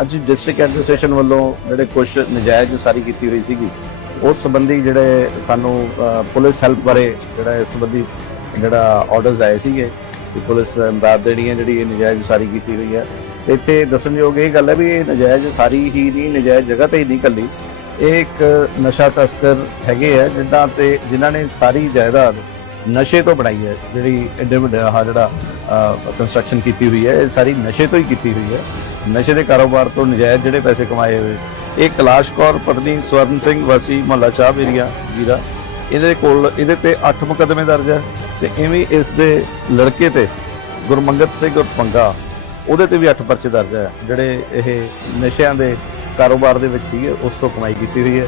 ਅੱਜ district administration ਵੱਲੋਂ ਜਿਹੜੇ ਕੁਝ ਨਜਾਇਜ਼ ਉਸਾਰੀ ਕੀਤੀ ਹੋਈ ਸੀਗੀ, ਉਸ ਸੰਬੰਧੀ ਜਿਹੜੇ ਸਾਨੂੰ ਪੁਲਿਸ ਹੈਲਪ ਬਾਰੇ ਜਿਹੜਾ ਇਸ ਸੰਬੰਧੀ ਜਿਹੜਾ ਆਰਡਰਸ ਆਏ ਸੀਗੇ ਕਿ ਪੁਲਿਸ ਇਮਦਾਦ ਦੇਣੀ ਹੈ ਜਿਹੜੀ ਇਹ ਨਜਾਇਜ਼ ਉਸਾਰੀ ਕੀਤੀ ਹੋਈ ਹੈ। ਤੇ ਇੱਥੇ ਦੱਸਣਯੋਗ ਇਹ ਗੱਲ ਹੈ ਵੀ ਇਹ ਨਜਾਇਜ਼ ਸਾਰੀ ਹੀ ਨਹੀਂ, ਨਜਾਇਜ਼ ਜਗ੍ਹਾ ਤੇ ਹੀ ਨਹੀਂ ਕੱਲੀ। ਇਹ ਇੱਕ ਨਸ਼ਾ ਤਸਕਰ ਹੈਗੇ ਆ ਜਿੱਦਾਂ ਤੇ, ਜਿਨ੍ਹਾਂ ਨੇ ਸਾਰੀ ਜਾਇਦਾਦ ਨਸ਼ੇ ਤੋਂ ਬਣਾਈ ਹੈ। ਜਿਹੜੀ ਐਡੇ ਵੱਡਾ ਆਹ ਜਿਹੜਾ ਕੰਸਟਰਕਸ਼ਨ ਕੀਤੀ ਹੋਈ ਹੈ, ਇਹ ਸਾਰੀ ਨਸ਼ੇ ਤੋਂ ਹੀ ਕੀਤੀ ਹੋਈ ਹੈ। ਨਸ਼ੇ ਦੇ ਕਾਰੋਬਾਰ ਤੋਂ ਨਜਾਇਜ਼ ਜਿਹੜੇ ਪੈਸੇ ਕਮਾਏ ਹੋਏ। ਇਹ ਕਲਾਸ਼ ਕੌਰ ਪਤਨੀ ਸਵਰਨ ਸਿੰਘ, ਵਾਸੀ ਮੁਹੱਲਾ ਸ਼ਾਹ ਏਰੀਆ ਜੀਰਾ ਇਹਦੇ ਕੋਲ, ਇਹਦੇ ਤੇ 8 ਮੁਕੱਦਮੇ ਦਰਜ ਹੈ ਤੇ ਇਵੇਂ ਇਸ ਦੇ ਲੜਕੇ ਤੇ ਗੁਰਮੰਗਤ ਸਿੰਘ ਪੰਗਾ, ਉਹਦੇ ਤੇ ਵੀ 8 ਪਰਚੇ ਦਰਜ ਹੈ ਜਿਹੜੇ ਇਹ ਨਸ਼ਿਆਂ ਦੇ ਕਾਰੋਬਾਰ ਦੇ ਵਿੱਚ ਸੀਗੇ, ਉਸ ਤੋਂ ਕਮਾਈ ਕੀਤੀ ਹੋਈ ਹੈ।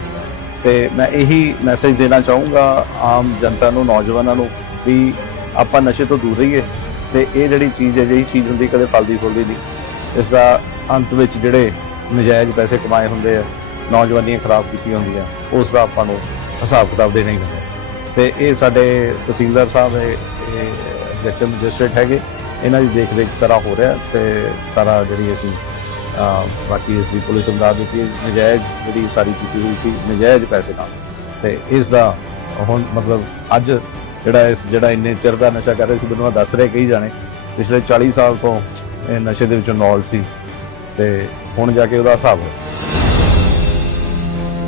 ਤੇ ਮੈਂ ਇਹੀ ਮੈਸੇਜ ਦੇਣਾ ਚਾਹੂੰਗਾ ਆਮ ਜਨਤਾ ਨੂੰ, ਨੌਜਵਾਨਾਂ ਨੂੰ ਵੀ ਆਪਾਂ ਨਸ਼ੇ ਤੋਂ ਦੂਰ ਰਹੀਏ ਤੇ ਇਹ ਜਿਹੜੀ ਚੀਜ਼ ਹੈ, ਜਿਹੜੀ ਚੀਜ਼ ਹੁੰਦੀ, ਕਦੇ ਫਲਦੀ ਫੁੱਲਦੀ ਨਹੀਂ। ਇਸ ਦਾ ਅੰਤ ਵਿੱਚ ਜਿਹੜੇ ਨਜਾਇਜ਼ ਪੈਸੇ ਕਮਾਏ ਹੁੰਦੇ ਆ ਨੌਜਵਾਨੀਆਂ ਖਰਾਬ ਕੀਤੀਆਂ ਹੁੰਦੀਆਂ, ਉਸ ਦਾ ਆਪਾਂ ਨੂੰ ਹਿਸਾਬ ਕਿਤਾਬ ਦੇਣਾ ਹੀ ਹੁੰਦਾ ਤੇ ਇਹ ਸਾਡੇ ਤਹਿਸੀਲਦਾਰ ਸਾਹਿਬ ਇਹ ਐਗਜ਼ੈਕਟਿਵ ਮੈਜਿਸਟ੍ਰੇਟ ਹੈਗੇ, ਇਹਨਾਂ ਦੀ ਦੇਖ ਰੇਖ ਸਾਰਾ ਹੋ ਰਿਹਾ ਤੇ ਸਾਰਾ ਜਿਹੜੀ ਅਸੀਂ ਬਾਕੀ ਇਸ ਦੀ ਪੁਲਿਸ ਇਮਦਾਦ ਦਿੱਤੀ ਨਜਾਇਜ਼ ਜਿਹੜੀ ਸਾਰੀ ਕੀਤੀ ਹੋਈ ਸੀ, ਨਜਾਇਜ਼ ਪੈਸੇ ਨਾਲ। ਤੇ ਇਸ ਦਾ ਹੁਣ ਮਤਲਬ ਅੱਜ ਜਿਹੜਾ ਇਸ, ਜਿਹੜਾ ਇੰਨੇ ਚਿਰ ਦਾ ਨਸ਼ਾ ਕਰ ਰਹੇ ਸੀ, ਮੈਨੂੰ ਆਹ ਦੱਸ ਰਹੇ ਕਈ ਜਾਣੇ, ਪਿਛਲੇ 40 ਸਾਲ ਤੋਂ ਨਸ਼ੇ ਦੇ ਵਿੱਚੋਂ ਨੌਲ ਸੀ ਤੇ ਹੁਣ ਜਾ ਕੇ ਉਹਦਾ ਹਿਸਾਬ